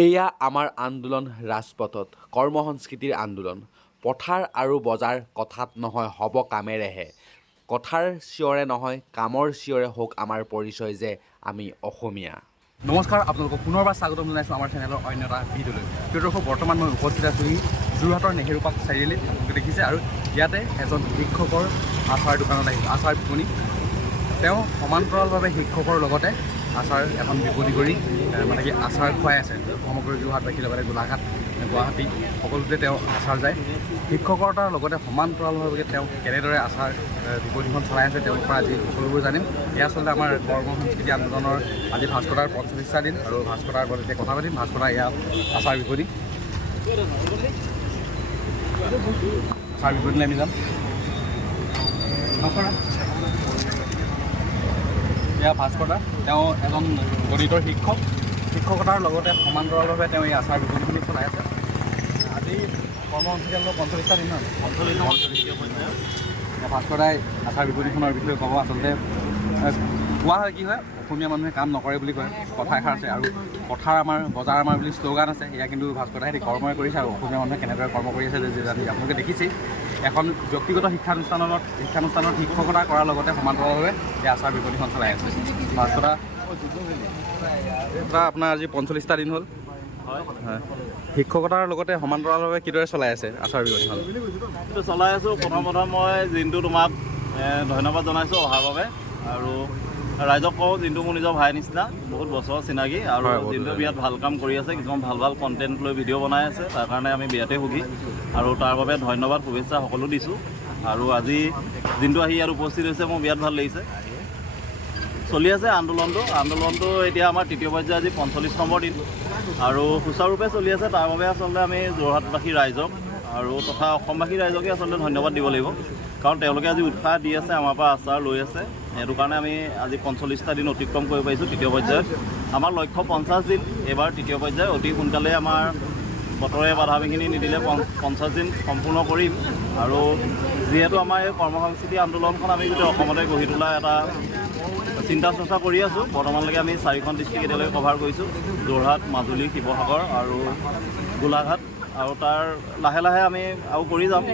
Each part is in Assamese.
এয়া আমাৰ আন্দোলন ৰাজপথত কৰ্মসংস্কৃতিৰ আন্দোলন। পথাৰ আৰু বজাৰ কথাত নহয় হ'ব কামেৰেহে। কথাৰ চিঞৰে নহয় কামৰ চিঞৰে হওক আমাৰ পৰিচয় যে আমি অসমীয়া। নমস্কাৰ, আপোনালোকক পুনৰবাৰ স্বাগতম জনাইছোঁ আমাৰ চেনেলৰ অন্য এটা ভিডিঅ'লৈ। দৰ্শক, বৰ্তমান মই উপস্থিত আছোঁ যোৰহাটৰ নেহেৰু পাৰ্ক চাৰিআলিত। আপোনালোকে দেখিছে আৰু ইয়াতে এজন শিক্ষকৰ আচাৰ দোকানত আহিছে, আচাৰ বিপণী। তেওঁ সমান্তৰালভাৱে শিক্ষকৰ লগতে আচাৰ এখন বিপণী কৰি মানে কি আচাৰ খুৱাই আছে সমগ্ৰ যোৰহাটবাসীৰ লগতে গোলাঘাট গুৱাহাটী সকলোতে তেওঁ আচাৰ যায়। শিক্ষকতাৰ লগতে সমান্তৰালভাৱে তেওঁ কেনেদৰে আচাৰ বিপণীখন চলাই আছে তেওঁলোকৰ আজি সকলোবোৰ জানিম। এয়া আচলতে আমাৰ কৰ্মসংস্কৃতি আন্দোলনৰ আজি ভাস্কৰাৰ ৪৫টা দিন আৰু ভাস্কৰাৰ লগত এতিয়া কথা পাতিম। ভাস্কৰা এয়া আচাৰ বিপণী, আচাৰ বিপণীলৈ আমি যাম। এয়া ভাস্কৰা, তেওঁ এজন গণিতৰ শিক্ষক। শিক্ষকতাৰ লগতে সমান্তৰালভাৱে তেওঁ এই আচাৰ বিপণীখিনি চলাই আছে। আজি কৰ্মসংস্কৃতি আন্দোলনৰ ৪৫টা দিন নহয়, ৪৫ ভাস্কৰাই আচাৰ বিপণীখনৰ বিষয়ে ক'ব। আচলতে কোৱা হয় কি হয়, অসমীয়া মানুহে কাম নকৰে বুলি কয়, কথা এষাৰ আছে। আৰু পথাৰ আমাৰ বজাৰ আমাৰ বুলি শ্লোগান আছে। এয়া কিন্তু ভাস্কৰাই কৰ্মই কৰিছে আৰু অসমীয়া মানুহে কেনেদৰে কৰ্ম কৰি আছে জানি আপোনালোকে দেখিছেই। এখন ব্যক্তিগত শিক্ষানুষ্ঠানত শিক্ষকতা কৰাৰ লগতে সমান্তৰালভাৱে এই আচাৰ বিপণীখন চলাই আছে। ভাস্কৰা, আপোনাৰ আজি ৪৫টা দিন হ'ল। হয়, শিক্ষকতাৰ লগতে সমান্তৰালভাৱে কিদৰে চলাই আছে আচাৰ বিপণীখন? এইটো চলাই আছোঁ। প্ৰথম মই জিন্তু তোমাক ধন্যবাদ জনাইছোঁ অহাৰ বাবে। আৰু ৰাইজক কওঁ, জিন্তু মোৰ নিজৰ ভাই নিচিনা, বহুত বছৰ চিনাকি। আৰু জিন্তু বিয়াত ভাল কাম কৰি আছে, কিছুমান ভাল ভাল কণ্টেণ্ট লৈ ভিডিঅ' বনাই আছে। তাৰ কাৰণে আমি বিয়াতে সুখী আৰু তাৰ বাবে ধন্যবাদ শুভেচ্ছা সকলো দিছোঁ। আৰু আজি জিন্তু আহি ইয়াত উপস্থিত হৈছে, মোৰ বিয়াত ভাল লাগিছে। চলি আছে আন্দোলনটো এতিয়া আমাৰ তৃতীয় পৰ্যায়, আজি ৪৫ নম্বৰ দিন আৰু সুচাৰুৰূপে চলি আছে। তাৰ বাবে আচলতে আমি যোৰহাটবাসী ৰাইজক আৰু তথা অসমবাসী ৰাইজকে আচলতে ধন্যবাদ দিব লাগিব, কাৰণ তেওঁলোকে আজি উৎসাহ দি আছে, আমাৰ পৰা আচাৰ লৈ আছে। সেইটো কাৰণে আমি আজি ৪৫টা দিন অতিক্ৰম কৰিব পাৰিছোঁ তৃতীয় পৰ্যায়ত। আমাৰ লক্ষ্য ৫০ দিন, এইবাৰ তৃতীয় পৰ্যায়। অতি সোনকালে আমাৰ বতৰে বাধা বিঘিনি নিদিলে ৫০ দিন সম্পূৰ্ণ কৰিম। আৰু যিহেতু আমাৰ এই কৰ্মসংস্কৃতি আন্দোলনখন আমি গোটেই অসমতে গঢ়ি তোলা এটা চিন্তা চৰ্চা কৰি আছোঁ। বৰ্তমানলৈকে আমি 4খন ডিষ্ট্ৰিক্ট এতিয়ালৈকে কভাৰ কৰিছোঁ: যোৰহাট, মাজুলী, শিৱসাগৰ আৰু গোলাঘাট। আৰু তাৰ লাহে লাহে আমি আৰু কৰি যাম।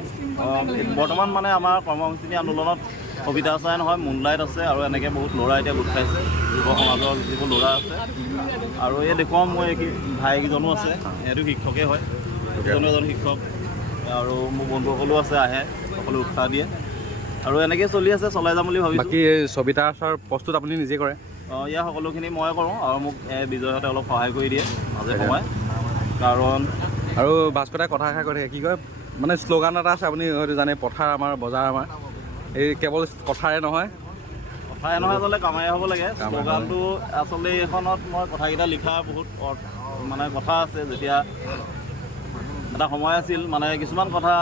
বৰ্তমান মানে আমাৰ কৰ্মসংস্কৃতি আন্দোলনত কবিতা আচাৰে নহয়, মুনলাইট আছে আৰু এনেকৈ বহুত ল'ৰা এতিয়া গোট খাইছে, যুৱ সমাজৰ যিবোৰ ল'ৰা আছে। আৰু এই দেখুৱাম মোৰ ভাইকেইজনো আছে, সিহঁতো শিক্ষকেই হয়, এজনো এজন শিক্ষক। আৰু মোৰ বন্ধুসকলো আছে, আহে, সকলো উৎসাহ দিয়ে আৰু এনেকৈ চলি আছে, চলাই যাম বুলি ভাবিছোঁ। বাকী ছবিতা আচাৰ প্ৰস্তুত আপুনি নিজে কৰে? ইয়াৰ সকলোখিনি মই কৰোঁ আৰু মোক বিজয়হঁতে অলপ সহায় কৰি দিয়ে মাজে সময়ে। কাৰণ আৰু ভাস্কৰাই কথা এষাৰ কৈ থাকে, কি কয় মানে শ্লোগান এটা আছে, আপুনি হয়তো জানে, পথাৰ আমাৰ বজাৰ আমাৰ। এই কেৱল কথাৰে নহয় আচলতে কামাই হ'ব লাগে। শ্লোগানটো আচলতে এইখনত মই কথাকেইটা লিখা বহুত মানে কথা আছে। যেতিয়া এটা সময় আছিল, মানে কিছুমান কথা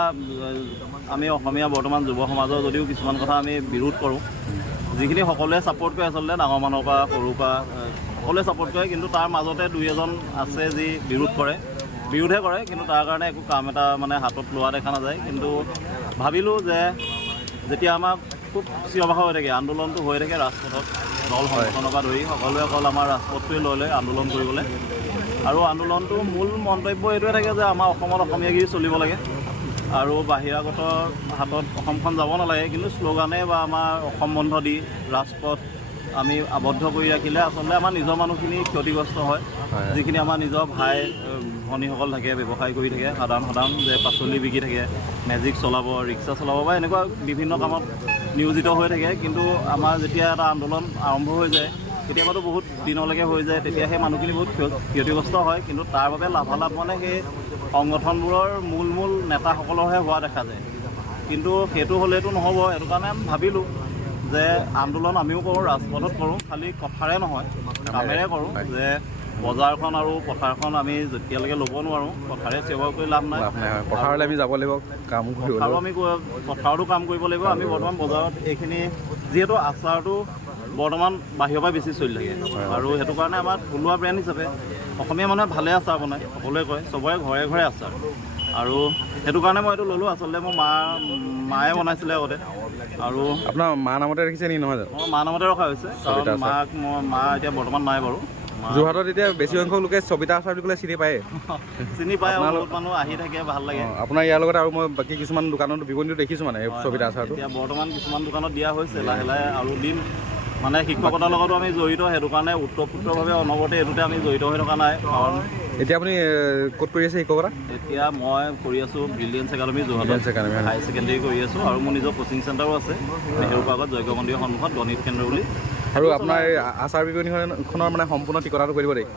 আমি অসমীয়া বৰ্তমান যুৱ সমাজৰ যদিও কিছুমান কথা আমি বিৰোধ কৰোঁ, যিখিনি সকলোৱে ছাপোৰ্ট কৰে, আচলতে ডাঙৰ মানুহৰ পৰা সৰুৰ পৰা সকলোৱে ছাপোৰ্ট কৰে, কিন্তু তাৰ মাজতে দুই এজন আছে যি বিৰোধে কৰে, কিন্তু তাৰ কাৰণে একো কাম এটা মানে হাতত লোৱা দেখা নাযায়। কিন্তু ভাবিলোঁ যে যেতিয়া আমাৰ খুব চিঞৰ-বাখৰ হৈ থাকে, আন্দোলনটো হৈ থাকে ৰাজপথত, দল সংগঠনৰ পৰা ধৰি সকলোৱে অকল আমাৰ ৰাজপথটোৱে লৈ লয় আন্দোলন কৰিবলৈ। আৰু আন্দোলনটোৰ মূল মন্তব্য এইটোৱে থাকে যে আমাৰ অসমত অসমীয়াগিৰি চলিব লাগে আৰু বাহিৰাগতৰ হাতত অসমখন যাব নালাগে। কিন্তু শ্লোগানে বা আমাৰ অসম বন্ধ দি ৰাজপথ আমি আবদ্ধ কৰি ৰাখিলে আচলতে আমাৰ নিজৰ মানুহখিনি ক্ষতিগ্ৰস্ত হয়। যিখিনি আমাৰ নিজৰ ভাই ভনীসকল থাকে, ব্যৱসায় কৰি থাকে, সাধাৰণ যে পাচলি বিকি থাকে, মেজিক চলাব, ৰিক্সা চলাব বা এনেকুৱা বিভিন্ন কামত নিয়োজিত হৈ থাকে। কিন্তু আমাৰ যেতিয়া এটা আন্দোলন আৰম্ভ হৈ যায়, কেতিয়াবাতো বহুত দিনলৈকে হৈ যায়, তেতিয়া সেই মানুহখিনি বহুত ক্ষতিগ্ৰস্ত হয়। কিন্তু তাৰ বাবে লাভালাভ মানে সেই সংগঠনবোৰৰ মূল নেতাসকলৰহে হোৱা দেখা যায়। কিন্তু সেইটো হ'লেতো নহ'ব। সেইটো কাৰণে আমি ভাবিলোঁ যে আন্দোলন আমিও কৰোঁ, ৰাজপথত কৰোঁ, খালি কথাৰে নহয় কামেৰে কৰোঁ। যে বজাৰখন আৰু পথাৰখন আমি যেতিয়ালৈকে ল'ব নোৱাৰোঁ, পথাৰে চিঞৰ কৰি লাভ নাই। পথাৰলৈ আমি যাব লাগিব, কাম কৰিব লাগিব, আমি পথাৰতো কাম কৰিব লাগিব। আমি বৰ্তমান বজাৰত এইখিনি যিহেতু আচাৰটো বৰ্তমান বাহিৰৰ পৰা বেছি চলি থাকে, আৰু সেইটো কাৰণে আমাৰ থলুৱা ব্ৰেণ্ড হিচাপে অসমীয়া মানুহে ভালে আচাৰ বনায়, সকলোৱে কয়, চবৰে ঘৰে ঘৰে আচাৰ। আৰু সেইটো কাৰণে মই এইটো ল'লোঁ। আচলতে মোৰ মায়ে বনাইছিলে আগতে। আৰু আপোনাৰ মা নামতে ৰাখিছে নেকি? নহয় জানো? মোৰ মা নামতে ৰখা হৈছে, কাৰণ মা এতিয়া বৰ্তমান নাই বাৰু। যোৰহাটত এতিয়া বেছি সংখ্যক লোকে সবিতা আচাৰ বুলি ক'লে চিনি পায়ে। চিনি পায়, বহুত মানুহ আহি থাকে, ভাল লাগে। আপোনাৰ ইয়াৰ লগত আৰু মই বাকী কিছুমান দোকানত বিপণীটো দেখিছোঁ মানে সবিতা আচাৰটো। এতিয়া বৰ্তমান কিছুমান দোকানত দিয়া হৈছে, লাহে লাহে আৰু দিন মানে শিক্ষকতাৰ লগতো আমি জড়িত, সেইটো কাৰণে উত্তৰভাৱে অনবৰতে এইটোতে আমি জড়িত হৈ থকা নাই। কাৰণ এতিয়া আপুনি ক'ত কৰি আছে শিক্ষকতা? এতিয়া মই কৰি আছোঁ ব্ৰিলিয়েঞ্চ একাডেমি যোৰহাটত হাই ছেকেণ্ডেৰী কৰি আছোঁ, আৰু মোৰ নিজৰ কোচিং চেণ্টাৰো আছে নেহেৰু পাৰ্কত যজ্ঞ মন্দিৰৰ সন্মুখত গণিত কেন্দ্ৰ বুলি। আৰু আপোনাৰ আচাৰ বিপণীখনৰ মানে সম্পূৰ্ণ ঠিকনাটো কৰিব দেই।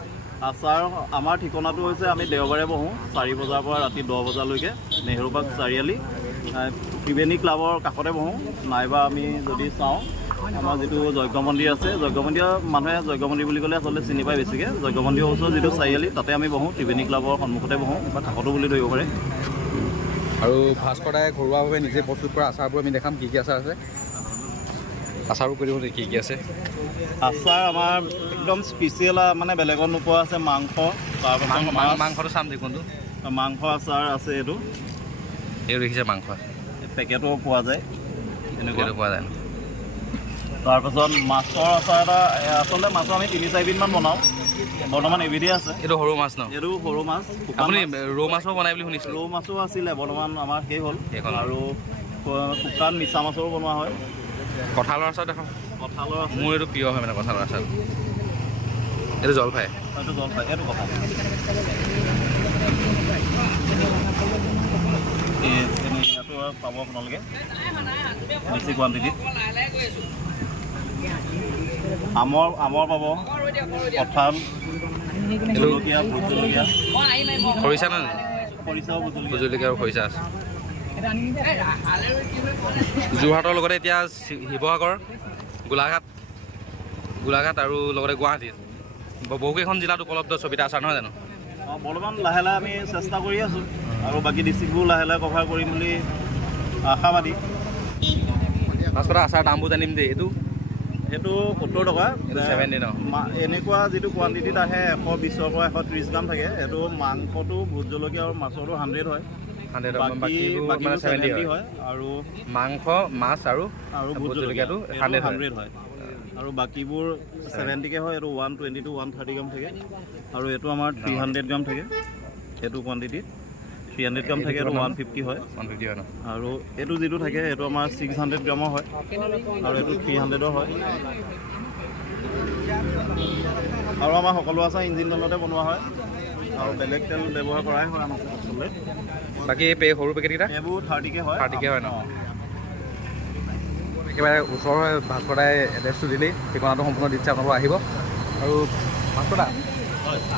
আচাৰ আমাৰ ঠিকনাটো হৈছে আমি দেওবাৰে বহোঁ 4 বজাৰ পৰা ৰাতি 10 বজালৈকে নেহেৰু পাৰ্ক চাৰিআলি ত্ৰিবেণী ক্লাবৰ কাষতে বহোঁ, নাইবা আমি যদি চাওঁ আমাৰ যিটো যজ্ঞ মন্দিৰ আছে, যজ্ঞ মন্দিৰৰ মানুহে যজ্ঞ মন্দিৰ বুলি ক'লে আচলতে চিনি পায় বেছিকৈ। যজ্ঞ মন্দিৰৰ ওচৰত যিটো চাৰিআলি তাতে আমি বহোঁ, ত্ৰিবেণী ক্লাবৰ সন্মুখতে বহোঁ বা কাষতো বুলি ধৰিব পাৰে। আৰু ভাস্কৰ দাই ঘৰুৱাভাৱে নিজে প্ৰস্তুত কৰা আচাৰবোৰ আমি দেখাম, কি কি আচাৰ আছে আচাৰবোৰ কৰিব দেই, কি কি আছে আচাৰ। আমাৰ একদম স্পেচিয়েল মানে বেলেগত নোপোৱা আছে মাংস, তাৰপাছত মাংসটো চাম দেখোনটো। মাংস আচাৰ আছে, এইটো দেখিছে মাংস পেকেটো পোৱা যায়, এনেকুৱা পোৱা যায়। তাৰপাছত মাছৰ আচাৰ এটা, আচলতে মাছৰ আমি 3-4 দিনমান বনাওঁ, বৰ্তমান এবিধে আছে। এইটো সৰু মাছ ন? এইটো সৰু মাছ। আপুনি ৰৌ মাছো বনাই বুলি শুনিছোঁ? ৰৌ মাছো আছিলে, বৰ্তমান আমাৰ শেষ হ'ল। আৰু শুকান মিছা মাছৰো বনোৱা হয়। কঁঠালৰ আচাৰ দেখাম। কঁঠালৰ আছে, মোৰ এইটো প্ৰিয় হয় মানে কঁঠালৰ আচাৰ। এইটো জলফাই, এইটো জলফাই, এইটো কঁঠাল। ইয়াতো পাব আপোনালোকে বেছি কোৱান্টিটিত। আমৰ পাব, কঁঠাল, জলকীয়া, ভোট জলকীয়া, খৰিচা নহয়? খৰিচাও ভোট ভোট জলকীয়া আৰু খৰিচা আছে। যোৰহাটৰ লগতে এতিয়া শিৱসাগৰ, গোলাঘাট আৰু লগতে গুৱাহাটীত বহুকেইখন জিলাত উপলব্ধ সবিতা আচাৰ নহয় জানো? বৰ্তমান লাহে লাহে আমি চেষ্টা কৰি আছোঁ, আৰু বাকী ডিষ্ট্ৰিক্টবোৰ লাহে লাহে কভাৰ কৰিম বুলি আশাবাদী। ফাৰ্ষ্টতে আচাৰ দামবোৰ জানিম দেই। সেইটো 70 টকা। 70 ন? এনেকুৱা যিটো কোৱান্টিটিত আহে 120 পৰা 130 গ্ৰাম থাকে, সেইটো মাংসটো ভোট জলকীয়া আৰু মাছৰটো 100 হয়, বাকীবোৰ 70 হয়। আৰু মাংস, মাছ আৰু ভোট জলকীয়াটো 100 হয়, আৰু বাকীবোৰ 70কৈ হয়। এইটো 120 to 130 গ্ৰাম থাকে, আৰু এইটো আমাৰ 300 গ্ৰাম থাকে। সেইটো কোৱান্টিটিত 300 গ্ৰাম থাকে, এইটো 150 হয়। 150 হয় ন? আৰু এইটো যিটো থাকে সেইটো আমাৰ 600 গ্ৰামৰ হয়, আৰু এইটো 300ৰ হয়। আৰু আমাৰ সকলো আচাৰ ইঞ্জিন তেলতে বনোৱা হয়, আৰু বেলেগ তেল ব্যৱহাৰ কৰাই হয় আমাৰ আচলতে। বাকী সৰু পেকেটকেইটা এইবোৰ 30কৈ হয়। 30কৈ হয় ন? একেবাৰে ওচৰৰ হয়। ভাস্কৰ দাই এড্ৰেছটো দিলেই, ঠিকনাটো সম্পূৰ্ণ দিছে, আপোনালোক আহিব। আৰু ভাস্কৰ দা,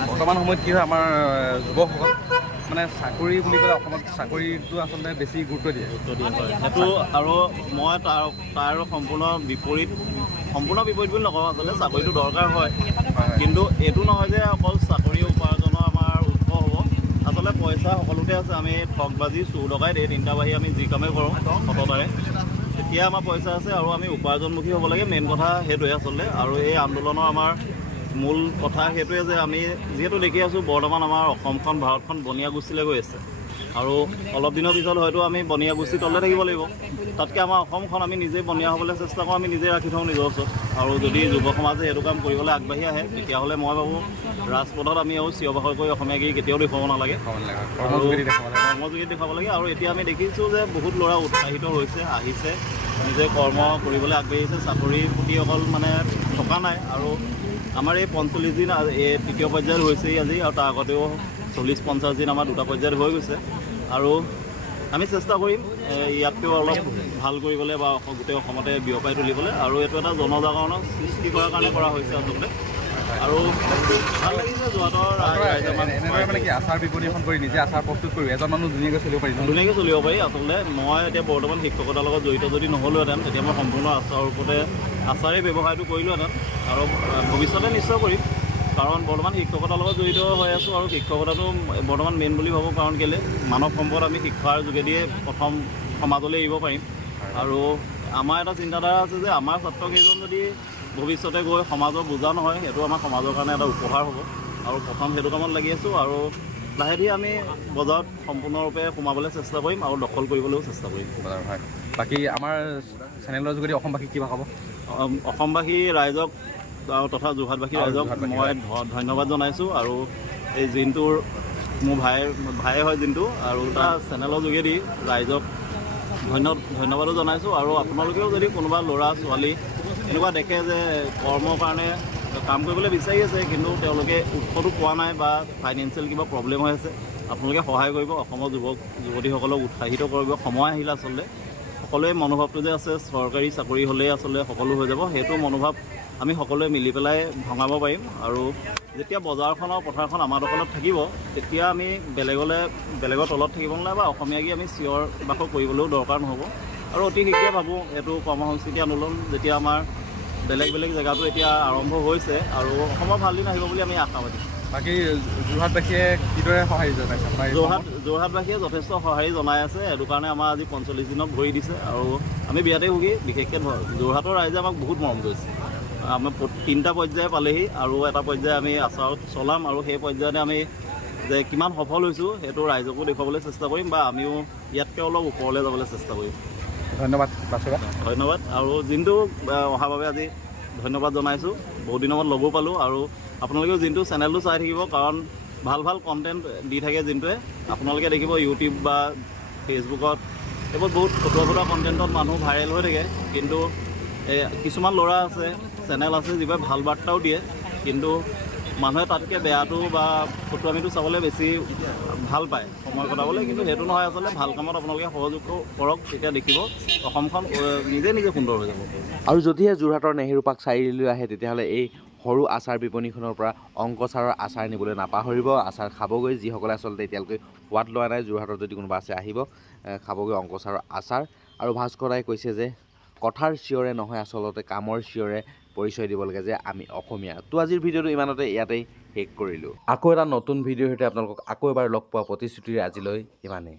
বৰ্তমান সময়ত কি হয়, আমাৰ যুৱকসকল মানে চাকৰি বুলি ক'লে অসমত চাকৰিটো আচলতে বেছি গুৰুত্ব দিয়ে। সেইটো আৰু মই তাৰ সম্পূৰ্ণ বিপৰীত বুলি নকওঁ। আচলতে চাকৰিটো দৰকাৰ হয়, কিন্তু এইটো নহয় যে অকল চাকৰি উপাৰ্জনৰ আমাৰ উৎস হ'ব। আচলতে পইচা সকলোতে আছে। আমি ঠগবাজি, চুৰ ডকাইত এই তিনিটা বাহিৰে আমি যি কামেই কৰোঁ সততাৰে, তেতিয়া আমাৰ পইচা আছে, আৰু আমি উপাৰ্জনমুখী হ'ব লাগে। মেইন কথা সেইটোৱে আচলতে। আৰু এই আন্দোলনৰ আমাৰ মূল কথা সেইটোৱে যে আমি যিহেতু দেখি আছোঁ বৰ্তমান আমাৰ অসমখন, ভাৰতখন বনিয়া গোষ্ঠীলৈ গৈ আছে, আৰু অলপ দিনৰ পিছত হয়তো আমি বনিয়া গোষ্ঠী তলতে থাকিব লাগিব। তাতকৈ আমাৰ অসমখন আমি নিজেই বনিয়া হ'বলৈ চেষ্টা কৰোঁ, আমি নিজে ৰাখি থওঁ নিজৰ ওচৰত। আৰু যদি যুৱ সমাজে সেইটো কাম কৰিবলৈ আগবাঢ়ি আহে, তেতিয়াহ'লে মই ভাবোঁ ৰাজপথত আমি আৰু চিঞৰ বাখৰ কৰি অসমীয়াগিৰি কেতিয়াও দেখুৱাব নালাগে, কৰ্মযোগী দেখুৱাব লাগে। আৰু এতিয়া আমি দেখিছোঁ যে বহুত ল'ৰা উৎসাহিত হৈছে, আহিছে, নিজে কৰ্ম কৰিবলৈ আগবাঢ়িছে, চাকৰিৰ প্ৰতি অকল মানে থকা নাই। আৰু আমাৰ এই 45 দিন এই তৃতীয় পৰ্যায়ত হৈছেই আজি, আৰু তাৰ আগতেও 40-50 দিন আমাৰ দুটা পৰ্যায়ত হৈ গৈছে। আৰু আমি চেষ্টা কৰিম ইয়াতকৈও অলপ ভাল কৰিবলৈ বা গোটেই অসমতে বিয়পাই তুলিবলৈ। আৰু এইটো এটা জনজাগৰণৰ সৃষ্টি কৰাৰ কাৰণে কৰা হৈছে আচলতে। আৰু ভাল লাগিছে যোৰহাটৰ মানে কি আচাৰ বিপণী এখন কৰি নিজে আচাৰ প্ৰস্তুত কৰি এজন মানুহ ধুনীয়াকৈ চলিব পাৰি। চলিব পাৰি। আচলতে মই এতিয়া বৰ্তমান শিক্ষকতাৰ লগত জড়িত যদি নহ'লোহেঁতেন, তেতিয়া মই সম্পূৰ্ণ আচাৰৰ ওপৰতে আচাৰেই ব্যৱসায়টো কৰিলোহেঁতেন, আৰু ভৱিষ্যতে নিশ্চয় কৰিম। কাৰণ বৰ্তমান শিক্ষকতাৰ লগত জড়িত হৈ আছোঁ, আৰু শিক্ষকতাটো বৰ্তমান মেইন বুলি ভাবোঁ। কাৰণ কেলৈ মানৱ সম্পদ আমি শিক্ষাৰ যোগেদিয়ে প্ৰথম সমাজলৈ এৰিব পাৰিম। আৰু আমাৰ এটা চিন্তাধাৰা আছে যে আমাৰ ছাত্ৰকেইজন যদি ভৱিষ্যতে গৈ সমাজৰ বোজা নহয়, সেইটো আমাৰ সমাজৰ কাৰণে এটা উপহাৰ হ'ব। আৰু প্ৰথম সেইটো কামত লাগি আছোঁ, আৰু লাহে ধীৰে আমি বজাৰত সম্পূৰ্ণৰূপে সোমাবলৈ চেষ্টা কৰিম, আৰু দখল কৰিবলৈও চেষ্টা কৰিম। হয়। বাকী আমাৰ চেনেলৰ যোগেদি অসমবাসীক কিবা ক'ব? অসমবাসী ৰাইজক আৰু তথা যোৰহাটবাসী ৰাইজক মই ধন্যবাদ জনাইছোঁ। আৰু এই জিনটোৰ মোৰ ভায়ে হয় জিনটো, আৰু তাৰ চেনেলৰ যোগেদি ৰাইজক ধন্যবাদো জনাইছোঁ। আৰু আপোনালোকেও যদি কোনোবা ল'ৰা ছোৱালী এনেকুৱা দেখে যে কৰ্মৰ কাৰণে কাম কৰিবলৈ বিচাৰি আছে কিন্তু তেওঁলোকে উৎসটো পোৱা নাই বা ফাইনেন্সিয়েল কিবা প্ৰব্লেম হৈ আছে, আপোনালোকে সহায় কৰিব। অসমৰ যুৱক যুৱতীসকলক উৎসাহিত কৰিব। সময় আহিলে আচলতে সকলোৱে মনোভাৱটো যে আছে চৰকাৰী চাকৰি হ'লেই আচলতে সকলো হৈ যাব, সেইটো মনোভাৱ আমি সকলোৱে মিলি পেলাই ভঙাব পাৰিম। আৰু যেতিয়া বজাৰখন আৰু পথাৰখন আমাৰ দখলত থাকিব তেতিয়া আমি বেলেগৰ তলত থাকিব নালাগে বা অসমীয়াকে আমি চিঞৰ বাখৰ কৰিবলৈও দৰকাৰ নহ'ব। আৰু অতি শীঘ্ৰে ভাবোঁ এইটো কৰ্মসংস্কৃতি আন্দোলন যেতিয়া আমাৰ বেলেগ জেগাতো এতিয়া আৰম্ভ হৈছে আৰু অসমৰ ভাল দিন আহিব বুলি আমি আশাবাদী। বাকী যোৰহাটবাসীয়ে কিদৰে সঁহাৰি জনাইছে? যোৰহাটবাসীয়ে যথেষ্ট সঁহাৰি জনাই আছে। সেইটো কাৰণে আমাৰ আজি 45 দিনত ভৰি দিছে। আৰু আমি বিয়াতে ভুগি বিশেষকৈ যোৰহাটৰ ৰাইজে আমাক বহুত মৰম কৰিছে। আমাৰ 3টা পৰ্যায় পালেহি আৰু এটা পৰ্যায় আমি আচাৰত চলাম, আৰু সেই পৰ্যায়তে আমি যে কিমান সফল হৈছোঁ সেইটো ৰাইজকো দেখুৱাবলৈ চেষ্টা কৰিম বা আমিও ইয়াতকৈ অলপ ওপৰলৈ যাবলৈ চেষ্টা কৰিম। ধন্যবাদ বাচুকা। ধন্যবাদ। আৰু জিনটো অহাৰ বাবে আজি ধন্যবাদ জনাইছোঁ। বহুত দিনৰ মূৰত লগো পালোঁ। আৰু আপোনালোকেও জিনটো চেনেলটো চাই থাকিব, কাৰণ ভাল কণ্টেণ্ট দি থাকে জিনটোৱে। আপোনালোকে দেখিব ইউটিউব বা ফেচবুকত এইবোৰ বহুত ফটোৱা কণ্টেণ্টত মানুহ ভাইৰেল হৈ থাকে, কিন্তু কিছুমান ল'ৰা আছে চেনেল আছে যিবোৰে ভাল বাৰ্তাও দিয়ে, কিন্তু মানুহে তাতকৈ বেয়াটো বা ফটোৱামিটো চাবলৈ বেছি ভাল পায় সময় কটাবলৈ। কিন্তু সেইটো নহয়, আচলতে ভাল কামত আপোনালোকে সহযোগ কৰক, তেতিয়া দেখিব অসমখন নিজে সুন্দৰ হৈ যাব। আৰু যদিহে যোৰহাটৰ নেহেৰু পাৰ্ক চাৰিআলিলৈ আহে তেতিয়াহ'লে এই সৰু আচাৰ বিপণীখনৰ পৰা অংকচাৰৰ আচাৰ নিবলৈ নাপাহৰিব। আচাৰ খাবগৈ, যিসকলে আচলতে এতিয়ালৈকে সোৱাদ লোৱা নাই, যোৰহাটত যদি কোনোবা আছে আহিব, খাবগৈ অংকচাৰৰ আচাৰ। আৰু ভাস্কৰ দাই কৈছে যে কথাৰ চিঞৰে নহয় আচলতে কামৰ চিঞৰে পৰিচয় দিব লাগে যে আমি অসমীয়া। তো আজিৰ ভিডিঅ'টো ইয়াতেই শেষ কৰিলোঁ। আকৌ এটা নতুন ভিডিঅ'ৰ সৈতে আপোনালোকক আকৌ এবাৰ লগ পোৱা প্ৰতিশ্ৰুতিৰে আজিলৈ ইমানেই।